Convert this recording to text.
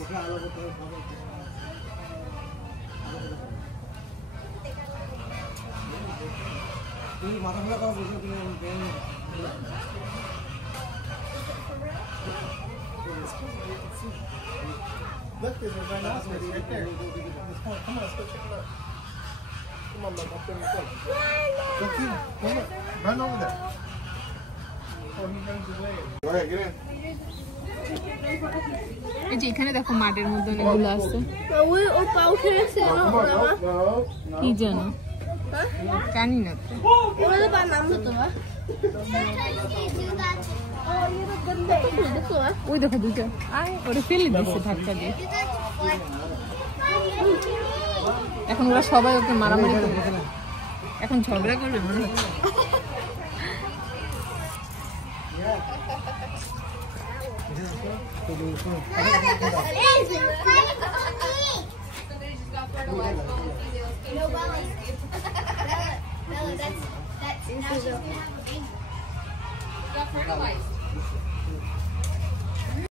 Look, there's a rhinoceros right there. Come on, let's go check it out. Come on, look, up there in the front. Look here, come on, run over there. Oh, he runs away. Go ahead, get in. এই যে এখানে দেখো মাঠের মধ্যে অনেকগুলো আছে ওই ও পা উঠে গেছে না কি জানো জানি না তো ওরে পা নামলো তো ওই দেখো দুটো আয় ওরে ফেলে দিচ্ছে ধাক্কা দিয়ে এখন ওরা সবাই ওকে মারামারি করবে এখন ঝগড়া করবে মনে হচ্ছে Got fertilized.